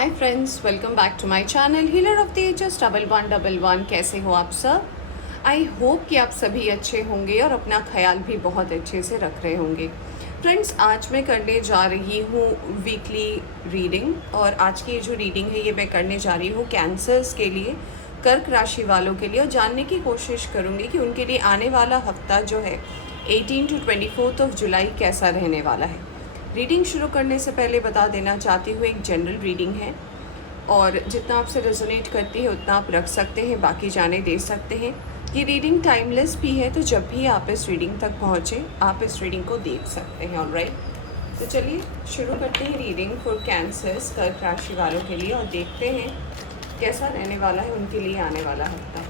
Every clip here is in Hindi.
Hi friends, welcome back to my channel healer of the ages 1111। कैसे हो आप सब? आई होप कि आप सभी अच्छे होंगे और अपना ख्याल भी बहुत अच्छे से रख रहे होंगे। फ्रेंड्स, आज मैं करने जा रही हूँ वीकली रीडिंग, और आज की जो रीडिंग है ये मैं करने जा रही हूँ कैंसर्स के लिए, कर्क राशि वालों के लिए, और जानने की कोशिश करूँगी कि उनके लिए आने वाला हफ्ता जो है 18 to 24 जुलाई कैसा रहने वाला है। रीडिंग शुरू करने से पहले बता देना चाहती हूँ, एक जनरल रीडिंग है और जितना आपसे रेजोनेट करती है उतना आप रख सकते हैं, बाकी जाने दे सकते हैं। ये रीडिंग टाइमलेस भी है, तो जब भी आप इस रीडिंग तक पहुँचे आप इस रीडिंग को देख सकते हैं। ऑलराइट, तो चलिए शुरू करते हैं रीडिंग फॉर कैंसर्स, कर्क राशि वालों के लिए, और देखते हैं कैसा रहने वाला है उनके लिए आने वाला हफ्ता।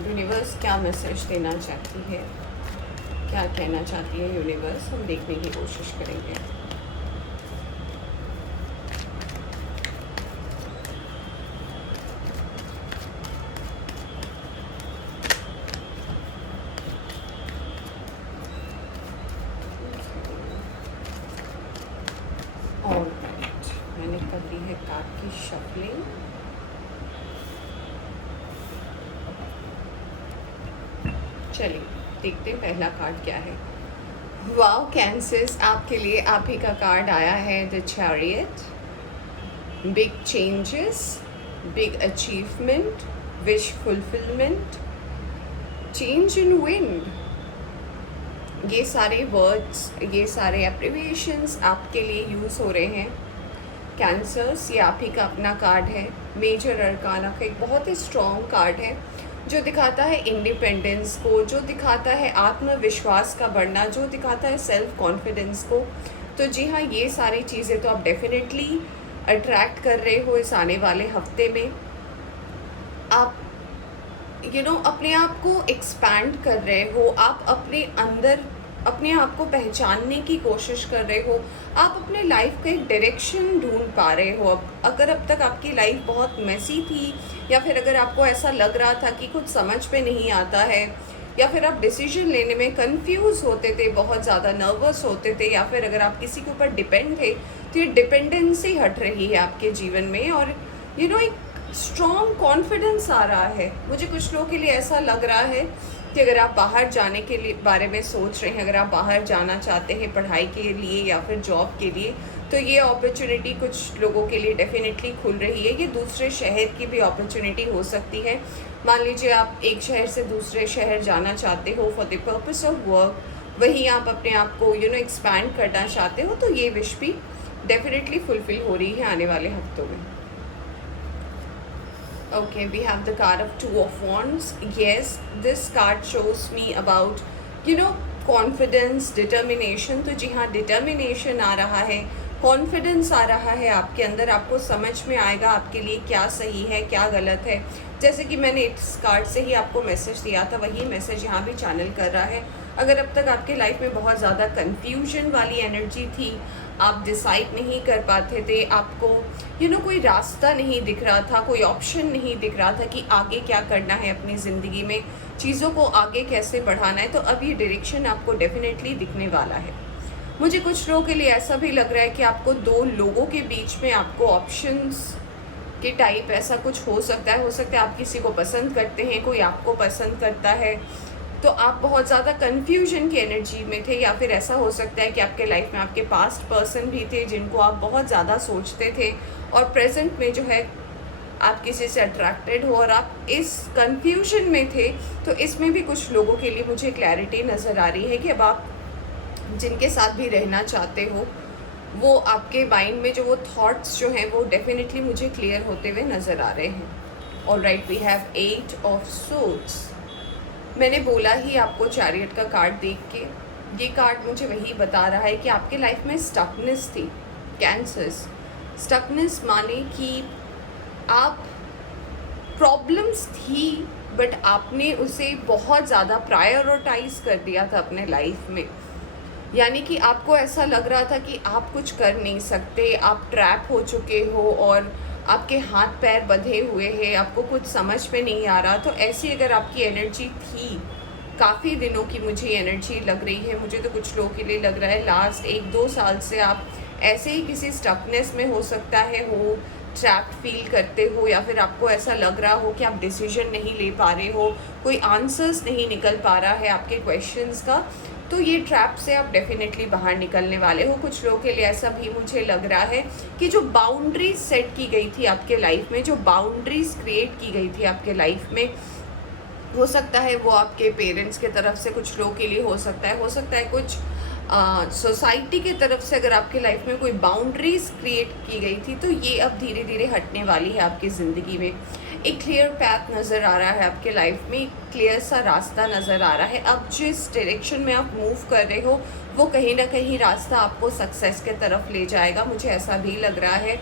यूनिवर्स क्या मैसेज देना चाहती है, क्या कहना चाहती है यूनिवर्स, हम देखने की कोशिश करेंगे। ऑलराइट, मैंने कर ली है कार्ड की शफलिंग। चलिए देखते हैं पहला कार्ड क्या है। वाओ कैंसर्स, आपके लिए आप ही का कार्ड आया है the chariot. Big changes, big achievement, wish fulfilment, change in wind. ये सारे वर्ड्स, ये सारे एब्रिविएशंस आपके लिए यूज़ हो रहे हैं। कैंसर्स, ये आप ही का अपना कार्ड है। मेजर अरकाना का एक बहुत ही स्ट्रॉन्ग कार्ड है जो दिखाता है इंडिपेंडेंस को, जो दिखाता है आत्मविश्वास का बढ़ना, जो दिखाता है सेल्फ कॉन्फिडेंस को। तो जी हाँ, ये सारी चीज़ें तो आप डेफिनेटली अट्रैक्ट कर रहे हो इस आने वाले हफ्ते में। आप अपने आप को एक्सपैंड कर रहे हो, आप अपने अंदर अपने आप को पहचानने की कोशिश कर रहे हो, आप अपने लाइफ का एक डायरेक्शन ढूंढ पा रहे हो। अगर अब तक आपकी लाइफ बहुत मेसी थी, या फिर अगर आपको ऐसा लग रहा था कि कुछ समझ में नहीं आता है, या फिर आप डिसीजन लेने में कंफ्यूज होते थे, बहुत ज़्यादा नर्वस होते थे, या फिर अगर आप किसी के ऊपर डिपेंड थे, तो ये डिपेंडेंसी हट रही है आपके जीवन में, और एक स्ट्रॉन्ग कॉन्फिडेंस आ रहा है। मुझे कुछ लोगों के लिए ऐसा लग रहा है कि अगर आप बाहर जाने के लिए बारे में सोच रहे हैं, अगर आप बाहर जाना चाहते हैं पढ़ाई के लिए या फिर जॉब के लिए, तो ये अपॉर्चुनिटी कुछ लोगों के लिए डेफिनेटली खुल रही है। ये दूसरे शहर की भी अपॉर्चुनिटी हो सकती है। मान लीजिए आप एक शहर से दूसरे शहर जाना चाहते हो for the purpose of work, वहीं आप अपने आप को एक्सपैंड करना चाहते हो, तो ये विश भी डेफिनेटली फुलफिल हो रही है आने वाले हफ्तों में। Okay, we have the card of Two of Wands. Yes, this card shows me about confidence, determination. तो जी हाँ, determination आ रहा है, confidence आ रहा है आपके अंदर। आपको समझ में आएगा आपके लिए क्या सही है क्या गलत है। जैसे कि मैंने इस कार्ड से ही आपको मैसेज दिया था, वही मैसेज यहाँ भी चैनल कर रहा है। अगर अब तक आपके लाइफ में बहुत ज़्यादा कन्फ्यूजन वाली एनर्जी थी, आप डिसाइड नहीं कर पाते थे, आपको कोई रास्ता नहीं दिख रहा था, कोई ऑप्शन नहीं दिख रहा था कि आगे क्या करना है अपनी ज़िंदगी में, चीज़ों को आगे कैसे बढ़ाना है, तो अब ये डायरेक्शन आपको डेफिनेटली दिखने वाला है। मुझे कुछ लोगों के लिए ऐसा भी लग रहा है कि आपको दो लोगों के बीच में आपको ऑप्शंस के टाइप ऐसा कुछ हो सकता है आप किसी को पसंद करते हैं, कोई आपको पसंद करता है, तो आप बहुत ज़्यादा कन्फ्यूजन की एनर्जी में थे, या फिर ऐसा हो सकता है कि आपके लाइफ में आपके पास्ट पर्सन भी थे जिनको आप बहुत ज़्यादा सोचते थे, और प्रेजेंट में जो है आप किसी से अट्रैक्टेड हो और आप इस कन्फ्यूजन में थे। तो इसमें भी कुछ लोगों के लिए मुझे क्लैरिटी नज़र आ रही है कि अब आप जिनके साथ भी रहना चाहते हो, वो आपके माइंड में जो वो थॉट्स जो हैं वो डेफिनेटली मुझे क्लियर होते हुए नज़र आ रहे हैं। Alright, we have 8 of swords. मैंने बोला ही आपको चैरियट का कार्ड देख के, ये कार्ड मुझे वही बता रहा है कि आपके लाइफ में स्टकनेस थी। कैंसर्स, स्टकनेस माने कि आप प्रॉब्लम्स थी, बट आपने उसे बहुत ज़्यादा प्रायोरिटाइज कर दिया था अपने लाइफ में। यानी कि आपको ऐसा लग रहा था कि आप कुछ कर नहीं सकते, आप ट्रैप हो चुके हो और आपके हाथ पैर बंधे हुए हैं, आपको कुछ समझ में नहीं आ रहा। तो ऐसी अगर आपकी एनर्जी थी, काफ़ी दिनों की मुझे एनर्जी लग रही है, मुझे तो कुछ लोगों के लिए लग रहा है लास्ट 1-2 साल से आप ऐसे ही किसी स्टकनेस में हो सकता है, हो ट्रैप्ड फील करते हो, या फिर आपको ऐसा लग रहा हो कि आप डिसीजन नहीं ले पा रहे हो, कोई आंसर्स नहीं निकल पा रहा है आपके क्वेश्चंस का, तो ये ट्रैप से आप डेफिनेटली बाहर निकलने वाले हो। कुछ लोगों के लिए ऐसा भी मुझे लग रहा है कि जो बाउंड्रीज सेट की गई थी आपके लाइफ में, जो बाउंड्रीज क्रिएट की गई थी आपके लाइफ में, हो सकता है वो आपके पेरेंट्स के तरफ से कुछ लोगों के लिए हो सकता है कुछ सोसाइटी की तरफ से अगर आपके लाइफ में कोई बाउंड्रीज क्रिएट की गई थी, तो ये अब धीरे धीरे हटने वाली है आपकी ज़िंदगी में। एक क्लियर पैथ नज़र आ रहा है आपके लाइफ में, एक क्लियर सा रास्ता नज़र आ रहा है। अब जिस डायरेक्शन में आप मूव कर रहे हो वो कहीं ना कहीं रास्ता आपको सक्सेस के तरफ ले जाएगा। मुझे ऐसा भी लग रहा है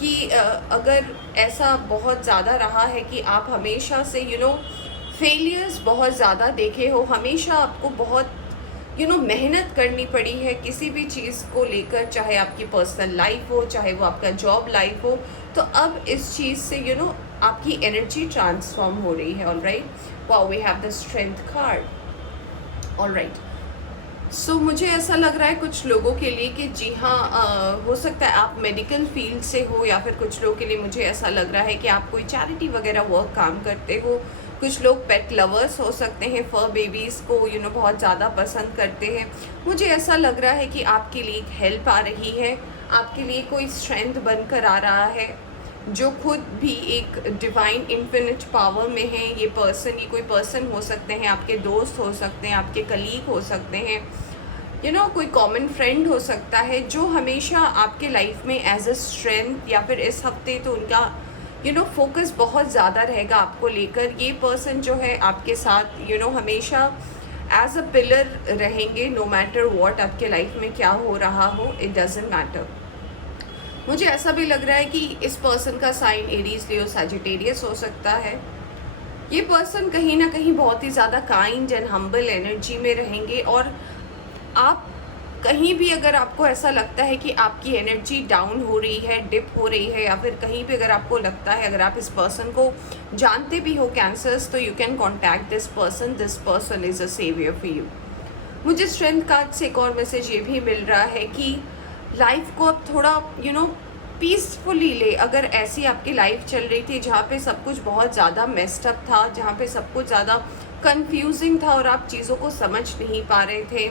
कि अगर ऐसा बहुत ज़्यादा रहा है कि आप हमेशा से फेलियर्स बहुत ज़्यादा देखे हो, हमेशा आपको बहुत मेहनत करनी पड़ी है किसी भी चीज़ को लेकर, चाहे आपकी पर्सनल लाइफ हो, चाहे वो आपका जॉब लाइफ हो, तो अब इस चीज़ से आपकी एनर्जी ट्रांसफॉर्म हो रही है। Alright, wow, we have the strength card. Alright, so मुझे ऐसा लग रहा है कुछ लोगों के लिए कि जी हाँ, हो सकता है आप मेडिकल फील्ड से हो, या फिर कुछ लोगों के लिए मुझे ऐसा लग रहा है कि आप कोई चैरिटी वगैरह वर्क काम करते हो। कुछ लोग पेट लवर्स हो सकते हैं, फर बेबीज़ को बहुत ज़्यादा पसंद करते हैं। मुझे ऐसा लग रहा है कि आपके लिए एक हेल्प आ रही है, आपके लिए कोई स्ट्रेंथ बनकर आ रहा है, जो खुद भी एक डिवाइन इन्फिनिट पावर में है। ये कोई पर्सन हो सकते हैं, आपके दोस्त हो सकते हैं, आपके कलीग हो सकते हैं, कोई कॉमन फ्रेंड हो सकता है, जो हमेशा आपके लाइफ में एज अ स्ट्रेंथ, या फिर इस हफ्ते तो उनका फोकस बहुत ज़्यादा रहेगा आपको लेकर। ये पर्सन जो है आपके साथ हमेशा एज अ पिलर रहेंगे, नो मैटर वॉट आपके लाइफ में क्या हो रहा हो, इट डजेंट मैटर। मुझे ऐसा भी लग रहा है कि इस पर्सन का साइन एरीज, लियो, सैजिटेरियस हो सकता है। ये पर्सन कहीं ना कहीं बहुत ही ज़्यादा काइंड एंड हम्बल एनर्जी में रहेंगे, और आप कहीं भी अगर आपको ऐसा लगता है कि आपकी एनर्जी डाउन हो रही है, डिप हो रही है, या फिर कहीं पे अगर आपको लगता है, अगर आप इस पर्सन को जानते भी हो कैंसर्स, तो you can contact this person is a saviour for you. मुझे स्ट्रेंथ कार्ड से एक और मैसेज ये भी मिल रहा है कि लाइफ को अब थोड़ा पीसफुली ले। अगर ऐसी आपकी लाइफ चल रही थी जहाँ पे सब कुछ बहुत ज़्यादा मेस्ड अप था, जहाँ पे सब कुछ ज़्यादा कंफ्यूजिंग था और आप चीज़ों को समझ नहीं पा रहे थे,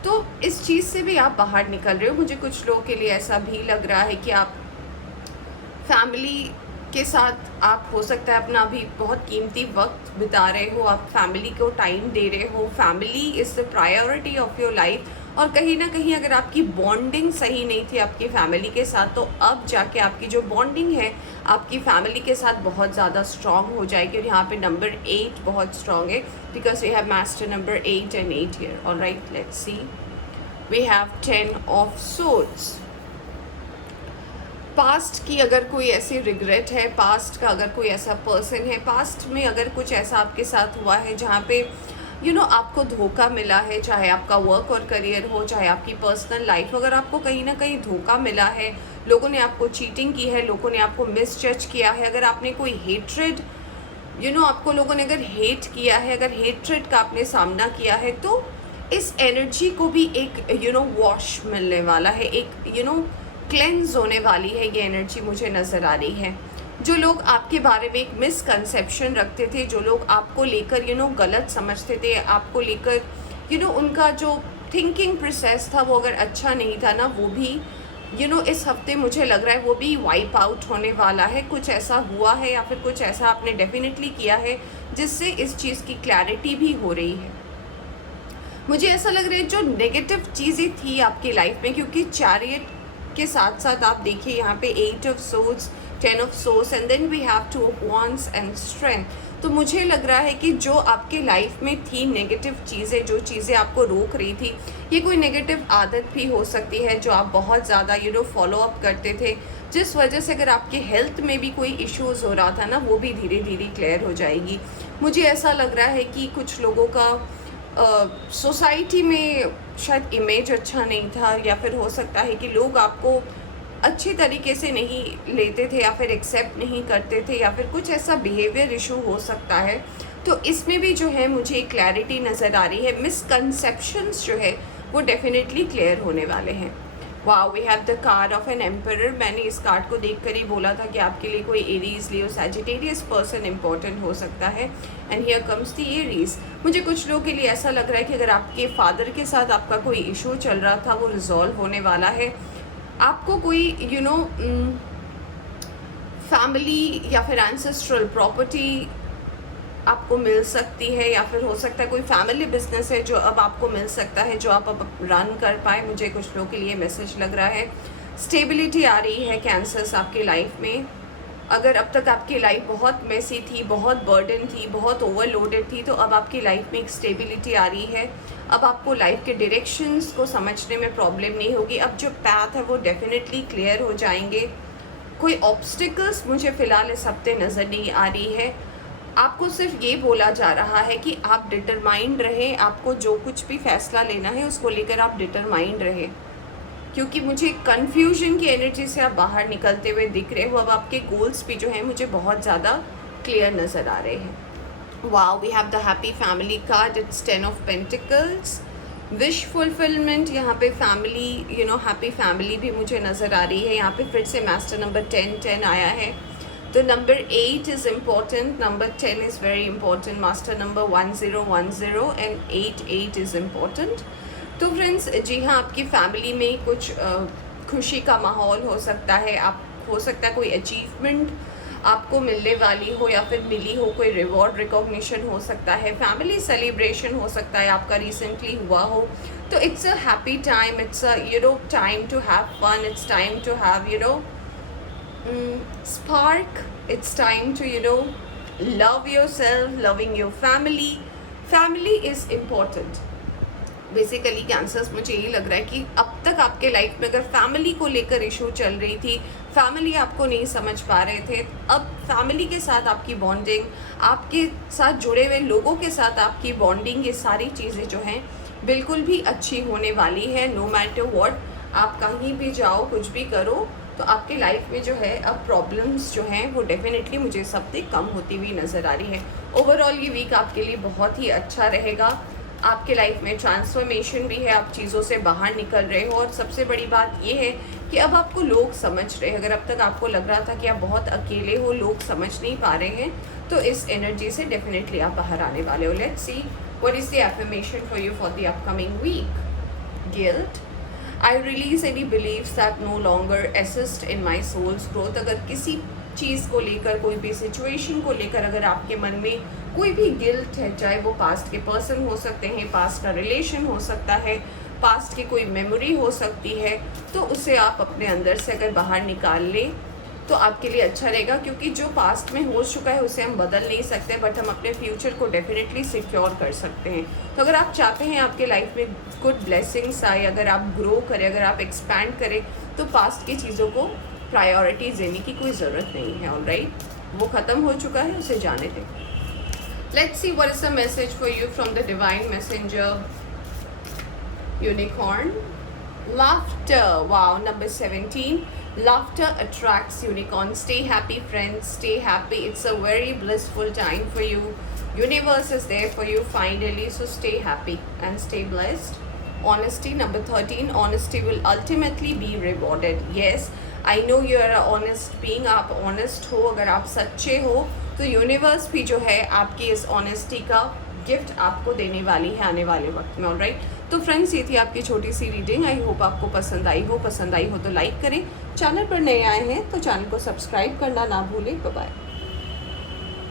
तो इस चीज़ से भी आप बाहर निकल रहे हो। मुझे कुछ लोगों के लिए ऐसा भी लग रहा है कि आप फैमिली के साथ, आप हो सकता है अपना अभी बहुत कीमती वक्त बिता रहे हो, आप फैमिली को टाइम दे रहे हो, family is the priority of your life. और कहीं ना कहीं अगर आपकी बॉन्डिंग सही नहीं थी आपकी फैमिली के साथ, तो अब जाके आपकी जो बॉन्डिंग है आपकी फैमिली के साथ बहुत ज़्यादा स्ट्रॉन्ग हो जाएगी। और यहाँ पे नंबर 8 बहुत स्ट्रॉन्ग है, because we have master number 8 and 8 here. Alright, let's see, we have 10 of swords. Past की अगर कोई ऐसी रिग्रेट है, पास्ट का अगर कोई ऐसा पर्सन है, पास्ट में अगर कुछ ऐसा आपके साथ हुआ है जहाँ पे आपको धोखा मिला है, चाहे आपका वर्क और करियर हो, चाहे आपकी पर्सनल लाइफ, अगर आपको कहीं ना कहीं धोखा मिला है, लोगों ने आपको चीटिंग की है, लोगों ने आपको मिसजज किया है, अगर आपने कोई हेट्रेड आपको लोगों ने अगर हेट किया है, अगर हेट्रेड का आपने सामना किया है, तो इस एनर्जी को भी एक वॉश मिलने वाला है, एक क्लेंज होने वाली है ये एनर्जी मुझे नज़र आ रही है। जो लोग आपके बारे में एक मिसकंसेप्शन रखते थे, जो लोग आपको लेकर गलत समझते थे, आपको लेकर उनका जो थिंकिंग प्रोसेस था वो अगर अच्छा नहीं था ना, वो भी इस हफ्ते मुझे लग रहा है वो भी वाइप आउट होने वाला है। कुछ ऐसा हुआ है या फिर कुछ ऐसा आपने डेफिनेटली किया है जिससे इस चीज़ की क्लैरिटी भी हो रही है। मुझे ऐसा लग रहा है जो नेगेटिव चीज़ें थी आपकी लाइफ में, क्योंकि चैरियट के साथ साथ आप देखिए यहाँ पे 8 of swords, 10 of swords and then we have 2 of wands and strength. तो मुझे लग रहा है कि जो आपके लाइफ में थी नेगेटिव चीज़ें, जो चीज़ें आपको रोक रही थी, ये कोई नेगेटिव आदत भी हो सकती है जो आप बहुत ज़्यादा फॉलो अप करते थे, जिस वजह से अगर आपके हेल्थ में भी कोई इश्यूज़ हो रहा था ना, वो भी धीरे धीरे क्लियर हो जाएगी। मुझे ऐसा लग रहा है कि कुछ लोगों का सोसाइटी में शायद इमेज अच्छा नहीं था, या फिर हो सकता है कि लोग आपको अच्छी तरीके से नहीं लेते थे या फिर एक्सेप्ट नहीं करते थे, या फिर कुछ ऐसा बिहेवियर इशू हो सकता है। तो इसमें भी जो है मुझे क्लैरिटी नज़र आ रही है। मिसकंसेप्शंस जो है वो डेफिनेटली क्लियर होने वाले हैं। Wow, we have the card of an emperor. मैंने इस कार्ड को देखकर ही बोला था कि आपके लिए कोई एरीज, लियो, सैजिटेरियस पर्सन इंपॉर्टेंट हो सकता है। And here comes the Aries. मुझे कुछ लोगों के लिए ऐसा लग रहा है कि अगर आपके फादर के साथ आपका कोई इशू चल रहा था वो रिजॉल्व होने वाला है। आपको कोई फैमिली या फिर एंसेस्ट्रल प्रॉपर्टी आपको मिल सकती है, या फिर हो सकता है कोई फैमिली बिजनेस है जो अब आपको मिल सकता है, जो आप अब रन कर पाए। मुझे कुछ लोगों के लिए मैसेज लग रहा है। स्टेबिलिटी आ रही है कैंसर्स आपकी लाइफ में। अगर अब तक आपकी लाइफ बहुत मेसी थी, बहुत बर्डन थी, बहुत ओवरलोडेड थी, तो अब आपकी लाइफ में एक स्टेबिलिटी आ रही है। अब आपको लाइफ के डायरेक्शंस को समझने में प्रॉब्लम नहीं होगी। अब जो पैथ है वो डेफिनेटली क्लियर हो जाएंगे। कोई ऑब्स्टिकल्स मुझे फ़िलहाल इस हफ्ते नज़र नहीं आ रही है। आपको सिर्फ ये बोला जा रहा है कि आप डिटरमाइंड रहें, आपको जो कुछ भी फैसला लेना है उसको लेकर आप डिटरमाइंड रहें, क्योंकि मुझे कन्फ्यूजन की एनर्जी से आप बाहर निकलते हुए दिख रहे हो। अब आपके गोल्स भी जो हैं मुझे बहुत ज़्यादा क्लियर नज़र आ रहे हैं। Wow, we have the happy family card. It's 10 of pentacles. Wish fulfilment, यहाँ पे फैमिली, हैप्पी फैमिली भी मुझे नज़र आ रही है। यहाँ पे फिर से मास्टर नंबर 10 आया है। तो number 8 is important, number 10 is very important, master number 1010 and 8 is important. तो फ्रेंड्स, जी हाँ, आपकी फैमिली में कुछ खुशी का माहौल हो सकता है। आप हो सकता है कोई अचीवमेंट आपको मिलने वाली हो या फिर मिली हो, कोई रिवॉर्ड रिकॉग्निशन हो सकता है, फैमिली सेलिब्रेशन हो सकता है आपका रिसेंटली हुआ हो। तो it's a happy time, it's a time to have fun, it's time to have spark. It's time to love yourself, loving your family. Family is important. Basically cancers, मुझे यही लग रहा है कि अब तक आपके लाइफ में अगर फैमिली को लेकर इशू चल रही थी, फैमिली आपको नहीं समझ पा रहे थे, अब फैमिली के साथ आपकी बॉन्डिंग, आपके साथ जुड़े हुए लोगों के साथ आपकी बॉन्डिंग, ये सारी चीज़ें जो हैं बिल्कुल भी अच्छी होने वाली है। नो मैटर व्हाट, आप कहीं भी जाओ, कुछ भी करो, तो आपके लाइफ में जो है अब प्रॉब्लम्स जो हैं वो डेफिनेटली मुझे सबसे कम होती हुई नज़र आ रही है। ओवरऑल ये वीक आपके लिए बहुत ही अच्छा रहेगा। आपके लाइफ में ट्रांसफॉर्मेशन भी है, आप चीज़ों से बाहर निकल रहे हो, और सबसे बड़ी बात ये है कि अब आपको लोग समझ रहे हैं। अगर अब तक आपको लग रहा था कि आप बहुत अकेले हो, लोग समझ नहीं पा रहे हैं, तो इस एनर्जी से डेफिनेटली आप बाहर आने वाले हो। Let's see what is the affirmation for you for the upcoming week. Guilt, I release any beliefs that no longer assist in my soul's growth। अगर किसी चीज़ को लेकर, कोई भी सिचुएशन को लेकर अगर आपके मन में कोई भी गिल्ट है, चाहे वो पास्ट के पर्सन हो सकते हैं, पास्ट का रिलेशन हो सकता है, पास्ट की कोई मेमोरी हो सकती है, तो उसे आप अपने अंदर से अगर बाहर निकाल लें तो आपके लिए अच्छा रहेगा, क्योंकि जो पास्ट में हो चुका है उसे हम बदल नहीं सकते, बट हम अपने फ्यूचर को डेफिनेटली सिक्योर कर सकते हैं। तो अगर आप चाहते हैं आपके लाइफ में गुड ब्लेसिंग्स आए, अगर आप ग्रो करें, अगर आप एक्सपैंड करें, तो पास्ट की चीज़ों को प्रायोरिटी देने की कोई ज़रूरत नहीं है। ऑलराइट, वो ख़त्म हो चुका है, उसे जाने दें। Let's see what is the message for you from the divine messenger unicorn. Laughter, wow, number 17. Laughter attracts unicorn. Stay happy, friends. Stay happy. It's a very blissful time for you. Universe is there for you finally. So stay happy and stay blessed. Honesty, number 13. Honesty will ultimately be rewarded. Yes, I know you are an honest being. आप honest हो, अगर आप सच्चे हो, तो यूनिवर्स भी जो है आपकी इस ऑनेस्टी का गिफ्ट आपको देने वाली है आने वाले वक्त में। ऑलराइट, तो फ्रेंड्स, ये थी आपकी छोटी सी रीडिंग। आई होप आपको पसंद आई हो। पसंद आई हो तो लाइक करें, चैनल पर नए आए हैं तो चैनल को सब्सक्राइब करना ना भूलें। Bye bye.